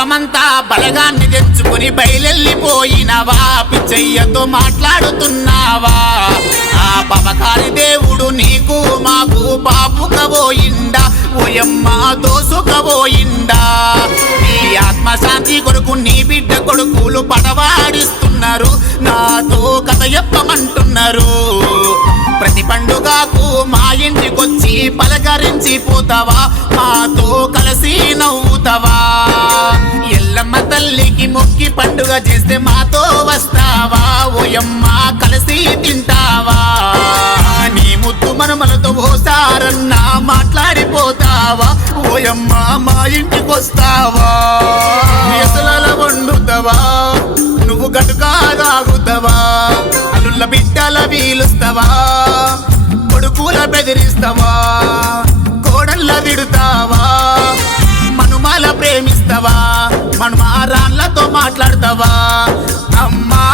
రాత్రమంతా బలగాన్ని తెచ్చుకుని బయలెళ్ళిపోయినవా పిచ్చయ్యతో మాట్లాడుతున్నావా ఆ పవకారి దేవుడు నీకు మాకు పాపుకబోయిండా ఓయమ్మ దోసుకబోయిండా నీ ఆత్మశాంతి కొడుకు నీ బిడ్డ కొడుకులు పడవాడిస్తున్నారు నాతో కథ చెప్పమంటున్నారు ప్రతి పండుగకు మా ఇంటికొచ్చి పలకరించి పోతావా మాతో కలిసి నవ్వుతావా ఎల్లమ్మ తల్లికి మొక్కి పండుగ చేస్తే మాతో వస్తావా ఓయమ్మ కలిసి తింటావా నీ ముద్దు మనమలతో ఓసారన్నా మాట్లాడిపోతావా ఓయమ్మ మా ఇంటికొస్తావా ఎసల వండుతావా నువ్వు గటుగా తాగుతావా అల్లుళ్ళ బిడ్డల వీలుస్తావా కొడుకుల బెదిరిస్తావా కోడళ్ళ విడుతావా మనుమాల ప్రేమిస్తావా మనుమారాన్లతో మాట్లాడతావా అమ్మా